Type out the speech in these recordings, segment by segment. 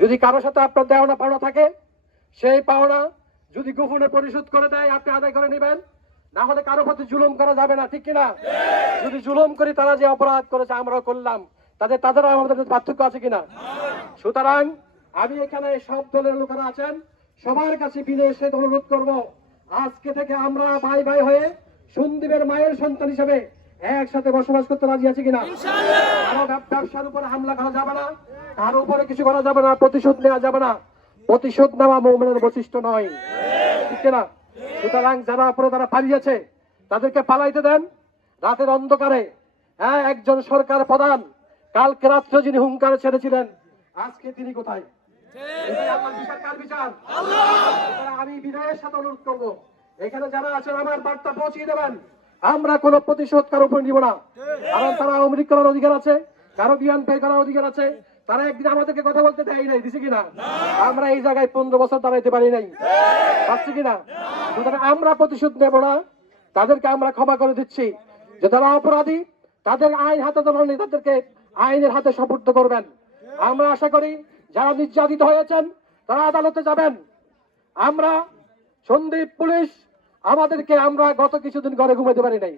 যদি কারোর সাথে আপনার দেওয়া পাওনা থাকে, সেই পাওনা যদি গোপনে পরিশোধ করে দেয়, আপনি আদায় করে নেবেন। না হলে কারও প্রতি জুলুম করা যাবে না, ঠিক কিনা? যদি জুলুম করি, তারা যে অপরাধ করেছে, আমরাও করলাম। তাদের তাদের আমাদের পার্থক্য আছে কিনা? সুতরাং আমি এখানে সব দলের লোকেরা আছেন, সবার কাছে বিদেশে অনুরোধ করব, আজকে থেকে আমরা ভাই ভাই হয়ে সন্দীপের মায়ের সন্তান হিসেবে একসাথে বসবাস করতে রাজি আছি কিনা? ব্যবসার উপরে হামলা করা যাবে না, কারও উপরে কিছু করা যাবে না, প্রতিশোধ নেওয়া যাবে না। প্রতিশোধ নেওয়া মৌমেনের বৈশিষ্ট্য নয়। ঠিক না সুতরাং যারা অপরে তারা পালিয়েছে তাদেরকে পালাইতে দেন। রাতের অন্ধকারে হ্যাঁ একজন সরকার প্রধান, কালকে রাত্রে যিনি হুঙ্কারে ছেড়েছিলেন, আজকে তিনি কোথায়? আমি বিনয়ের সাথে অনুরোধ করব। এখানে যারা আছেন, আমার বার্তা পৌঁছিয়ে দেবেন। আমরা কোন প্রতিশোধ কারও উপর নিব না। কারণ তারা অমৃত করার অধিকার আছে কারও বিয়ান পে করার অধিকার আছে। তারা একদিন আমাদেরকে কথা বলতে দেয় নাই দিছে কিনা? আমরা এই জায়গায় পনেরো বছর দাঁড়াইতে পারি নাই। পাচ্ছি কিনা? সুতরাং আমরা প্রতিশোধ নেব না। তাদেরকে আমরা ক্ষমা করে দিচ্ছি। যে তারা অপরাধী তাদের আইন হাতে ধরে নেই, তাদেরকে আইনের হাতে সুপর্দ করবেন। আমরা আশা করি যারা নির্যাতিত হয়েছেন তারা আদালতে যাবেন। আমরা সন্দীপ পুলিশ আমাদেরকে আমরা গত কিছুদিন ঘরে ঘুমাতে পারি নাই।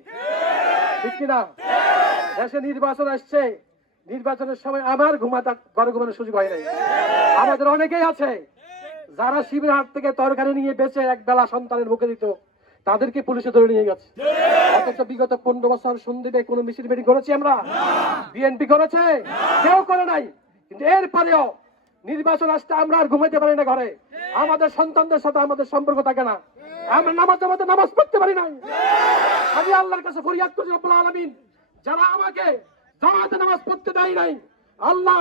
ঠিক কিনা? দেশে নির্বাচন আসছে। নির্বাচনের সময় আমার ঘুমাতে ঘরে ঘুমানোর সুযোগ হয় নাই। আমাদের অনেকেই আছে। যারা শিবির হাট থেকে তরকারি নিয়ে বেঁচে এক বেলা সন্তানের মুখে দিত, তাদেরকে পুলিশে ধরে নিয়ে গেছে। অথচ বিগত পনেরো বছর সন্দীপে কোনো মিছিল মিটিং করেছি আমরা? বিএনপি করেছে? কেউ করে নাই। কিন্তু এরপরেও নির্বাচন আসতে আমরা আর ঘুমাইতে পারি না ঘরে। আমাদের সন্তানদের সাথে আমাদের সম্পর্ক থাকে না। আমরা নামাজ জামাতে নামাজ পড়তে পারি নাই। আমি আল্লাহর কাছে ফরিয়াদ করছি রব্বুল আলামিন। যারা আমাকে জামাতে নামাজ পড়তে দেয় নাই, আল্লাহ,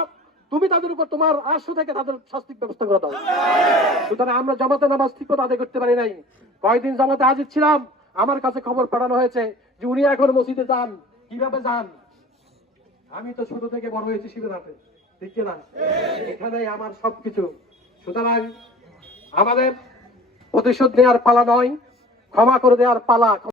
তুমি তাদের উপর তোমার আশু থেকে তাদের শাস্তির ব্যবস্থা করে দাও। সুতরাং আমরা জামাতে নামাজ ঠিক মতো আদায় করতে পারি নাই। কয়েকদিন জামাতে হাজির ছিলাম, আমার কাছে খবর পাঠানো হয়েছে যে উনি এখন মসজিদে যান। কীভাবে যান? আমি তো ছোট থেকে বড় হয়েছি শিবের ঠিক না। এখানেই আমার সবকিছু। সুতরাং আমাদের প্রতিশোধ নেওয়ার পালা নয় ক্ষমা করে দেওয়ার পালা